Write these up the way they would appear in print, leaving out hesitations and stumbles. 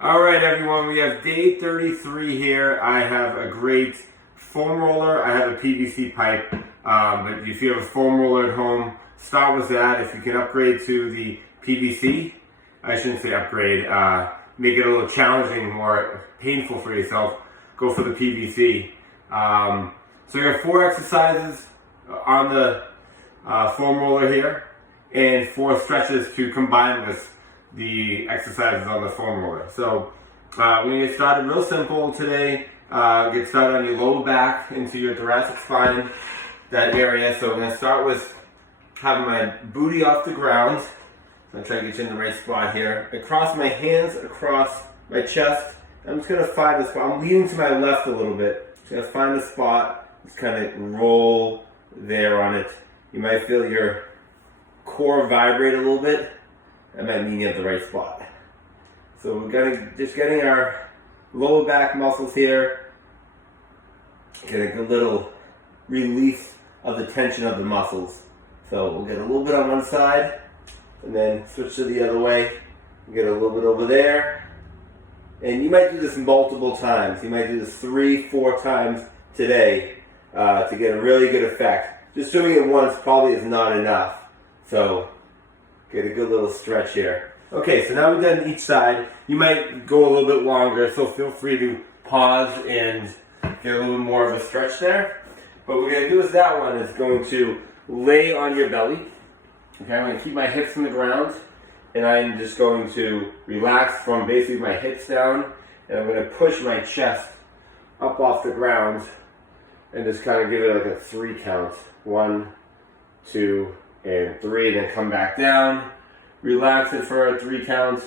All right, everyone, we have day 33 here. I have a great foam roller. I have a PVC pipe, but if you have a foam roller at home, start with that. If you can upgrade to the PVC, I shouldn't say upgrade, make it a little challenging, more painful for yourself, go for the PVC. So we have 4 exercises on the foam roller here, and 4 stretches to combine with the exercises on the foam roller. So we're going to get started real simple today. Get started on your lower back into your thoracic spine, that area. So I'm going to start with having my booty off the ground. I'm going to try to get you in the right spot here. I cross my hands across my chest. I'm just going to find the spot. I'm leaning to my left a little bit. Just going to find the spot. Just kind of roll there on it. You might feel your core vibrate a little bit. That might mean you have the right spot. So we're just getting our lower back muscles here. Get a good little release of the tension of the muscles. So we'll get a little bit on one side and then switch to the other way. Get a little bit over there. And you might do this multiple times. You might do this 3-4 times today to get a really good effect. Just doing it once probably is not enough. So get a good little stretch here. Okay, so now we've done each side. You might go a little bit longer, so feel free to pause and get a little bit more of a stretch there. But what we're going to do is that one is going to lay on your belly. Okay, I'm going to keep my hips on the ground, and I'm just going to relax from basically my hips down, and I'm going to push my chest up off the ground and just kind of give it like a 3 count. 1, 2, and 3, then come back down, relax it for a 3 count,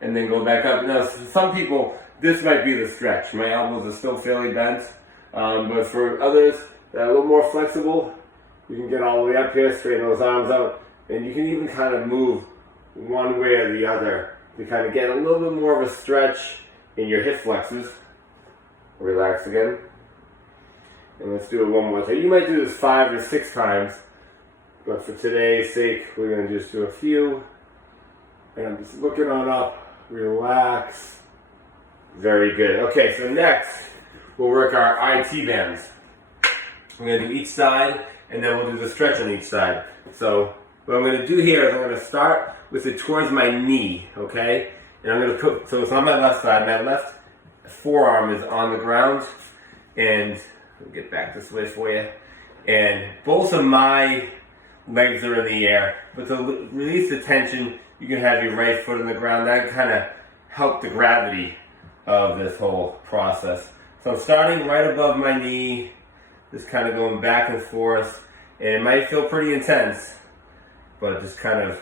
and then go back up. Now, for some people, this might be the stretch. My elbows are still fairly bent, but for others that are a little more flexible, you can get all the way up here, straighten those arms out, and you can even kind of move one way or the other to kind of get a little bit more of a stretch in your hip flexors. Relax again. And let's do it one more time. You might do this 5 or 6 times. But for today's sake, we're going to just do a few. And I'm just looking on up. Relax. Very good. Okay, so next, we'll work our IT bands. We're going to do each side, and then we'll do the stretch on each side. So what I'm going to do here is I'm going to start with it towards my knee, okay? And I'm going to put, so it's on my left side. My left forearm is on the ground. And I'll get back this way for you. And both of my legs are in the air, but to release the tension, you can have your right foot on the ground. That kind of help the gravity of this whole process. So I'm starting right above my knee, just kind of going back and forth, and it might feel pretty intense, but just kind of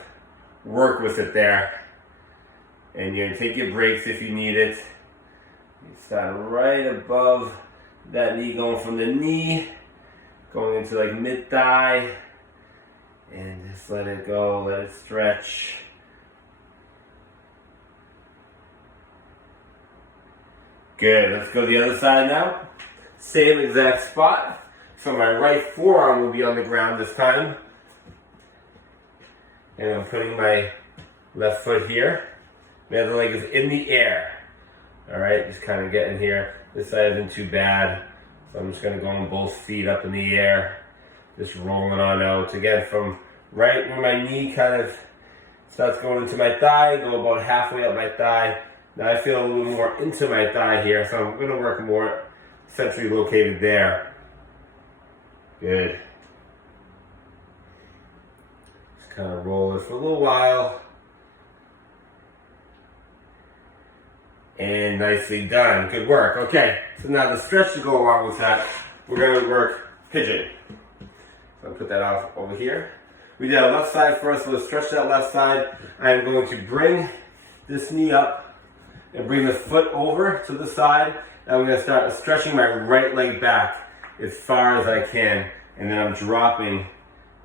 work with it there. And you take your breaks if you need it. You start right above that knee, going from the knee, going into like mid-thigh, and just let it go, let it stretch. Good, let's go to the other side now. Same exact spot. So my right forearm will be on the ground this time. And I'm putting my left foot here. My other leg is in the air. Alright, just kind of getting here. This side isn't too bad. So I'm just going to go on both feet up in the air. Just rolling on out. Again, from right where my knee kind of starts going into my thigh, go about halfway up my thigh. Now I feel a little more into my thigh here, so I'm going to work more centrally located there. Good. Just kind of roll it for a little while. And nicely done. Good work. Okay, so now the stretch to go along with that, we're going to work pigeon. So I'll put that off over here. We did our left side first, so let's stretch that left side. I'm going to bring this knee up and bring the foot over to the side. And I'm going to start stretching my right leg back as far as I can. And then I'm dropping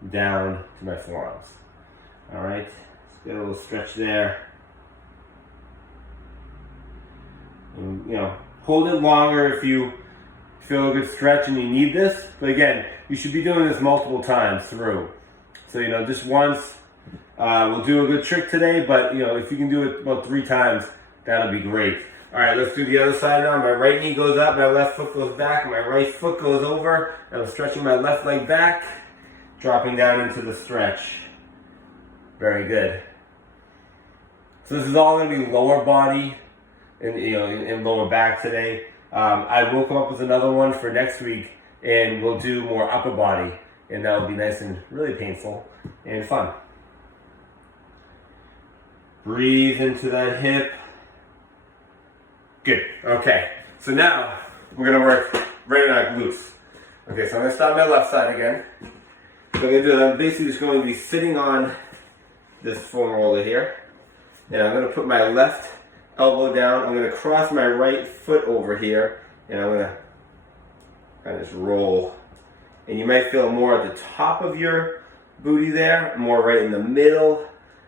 down to my forearms. All right, let's get a little stretch there. And, hold it longer if you feel a good stretch and you need this. But again, you should be doing this multiple times through. So, just once, we'll do a good trick today, but, if you can do it about 3 times, That'll be great. All right, let's do the other side now. My right knee goes up, my left foot goes back, my right foot goes over. I'm stretching my left leg back, dropping down into the stretch. Very good. So this is all going to be lower body and in lower back today. I will come up with another one for next week, and we'll do more upper body, and that will be nice and really painful and fun. Breathe into that hip. Good. Okay. So now we're going to work right on our glutes. Okay, so I'm going to start my left side again. So I'm going to do that. I'm basically just going to be sitting on this foam roller here. And I'm going to put my left elbow down. I'm going to cross my right foot over here. And I'm going to kind of just roll. And you might feel more at the top of your booty there, more right in the middle.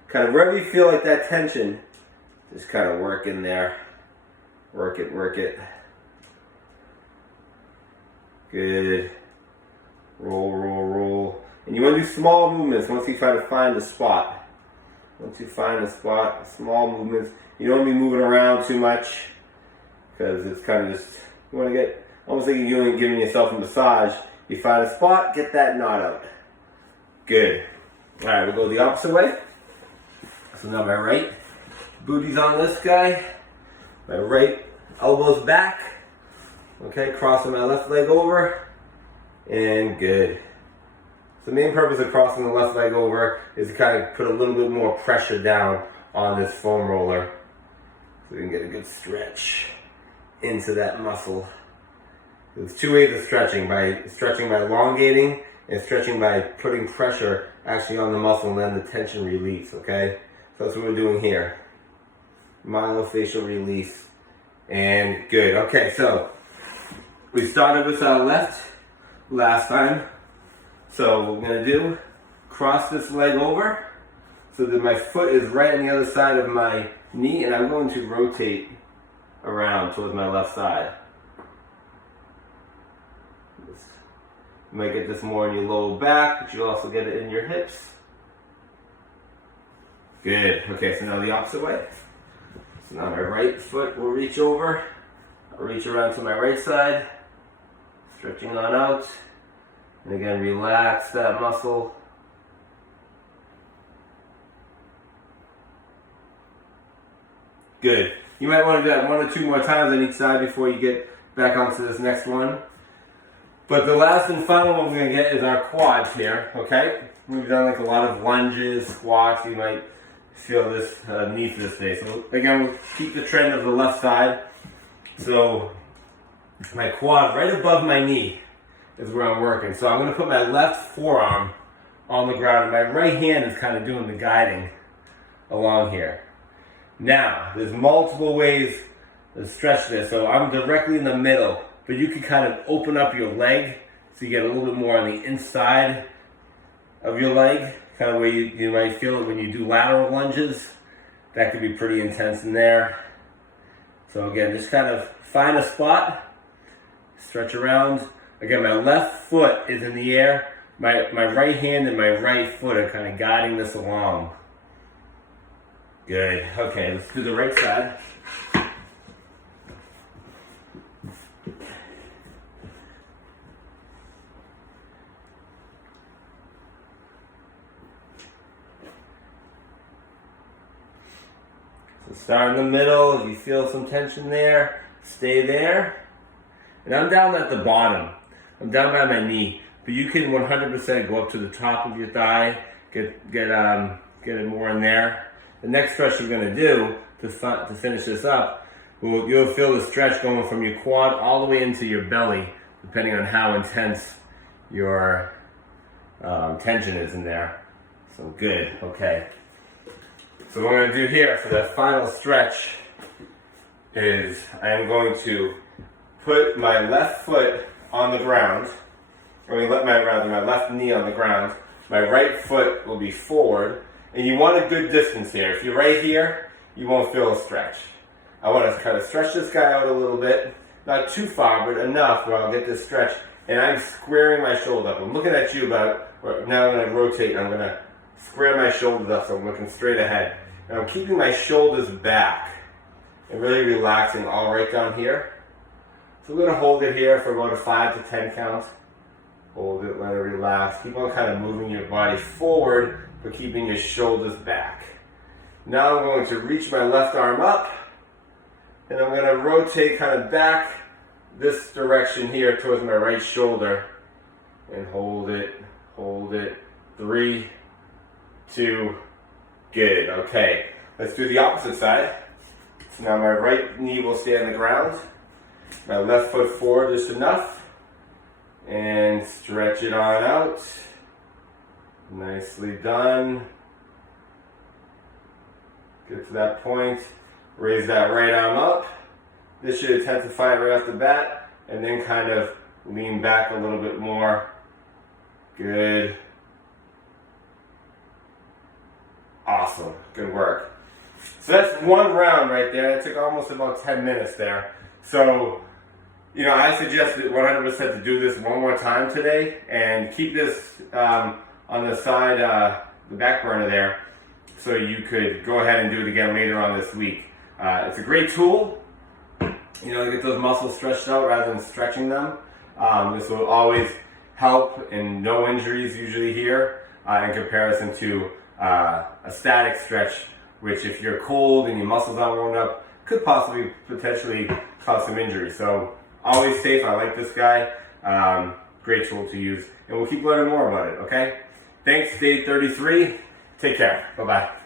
Kind of wherever you feel like that tension, just kind of work in there. Work it, work it. Good. Roll, roll, roll. And you want to do small movements once you try to find a spot. Once you find a spot, small movements. You don't want to be moving around too much because it's kind of just, you want to get, almost like you're giving yourself a massage. You find a spot, get that knot out. Good. All right, we'll go the opposite way. So now my right booty's on this guy. My right elbow's back. Okay, crossing my left leg over. And good. So the main purpose of crossing the left leg over is to kind of put a little bit more pressure down on this foam roller. So we can get a good stretch into that muscle. There's two ways of stretching. By stretching by elongating and stretching by putting pressure actually on the muscle and then the tension release, okay? So that's what we're doing here. Myofascial release. And good. Okay, so we started with our left last time. So what we're going to do, cross this leg over so that my foot is right on the other side of my knee, and I'm going to rotate around towards my left side. You might get this more in your lower back, but you'll also get it in your hips. Good. Okay, so now the opposite way. So now my right foot will reach over. I'll reach around to my right side, stretching on out. And again, relax that muscle. Good. You might want to do that 1 or 2 more times on each side before you get back onto this next one. But the last and final one we're going to get is our quads here, okay? We've done like a lot of lunges, squats. You might feel this knee for this day. So again, we'll keep the trend of the left side. So my quad right above my knee is where I'm working. So I'm going to put my left forearm on the ground, and my right hand is kind of doing the guiding along here. Now, there's multiple ways to stretch this. So I'm directly in the middle, but you can kind of open up your leg so you get a little bit more on the inside of your leg, kind of where you might feel it when you do lateral lunges. That could be pretty intense in there. So again, just kind of find a spot, stretch around. Again, my left foot is in the air. My right hand and my right foot are kind of guiding this along. Good. Okay, let's do the right side. So start in the middle. If you feel some tension there, stay there. And I'm down at the bottom. I'm down by my knee. But you can 100% go up to the top of your thigh, get it more in there. The next stretch we're going to do to finish this up, you'll feel the stretch going from your quad all the way into your belly, depending on how intense your tension is in there. So good. Okay. So what we're going to do here for the final stretch is I am going to put my left foot on the ground. My left knee on the ground. My right foot will be forward. And you want a good distance here. If you're right here, you won't feel a stretch. I want to kind of stretch this guy out a little bit. Not too far, but enough where I'll get this stretch. And I'm squaring my shoulder up. I'm looking at you now I'm going to rotate. I'm going to square my shoulders up so I'm looking straight ahead. And I'm keeping my shoulders back. and really relaxing all right down here. So we're going to hold it here for about a 5 to 10 count. Hold it, let it relax. Keep on kind of moving your body forward, but keeping your shoulders back. Now I'm going to reach my left arm up, and I'm going to rotate kind of back this direction here towards my right shoulder, and hold it, 3, 2, good. Okay, let's do the opposite side. So now my right knee will stay on the ground, my left foot forward just enough, and stretch it on out. Nicely done. Get to that point, raise that right arm up. This should intensify it right off the bat, and then kind of lean back a little bit more. Good. Awesome, good work. So that's one round right there. It took almost about 10 minutes there. So, you know, I suggest 100% to do this one more time today and keep this on the side, the back burner there, so you could go ahead and do it again later on this week. It's a great tool, you know, to get those muscles stretched out rather than stretching them. This will always help, and no injuries usually here in comparison to a static stretch, which if you're cold and your muscles aren't warmed up, could possibly potentially cause some injury. So always safe. I like this guy. Great tool to use, and we'll keep learning more about it. Okay. Thanks, day 33. Take care. Bye bye.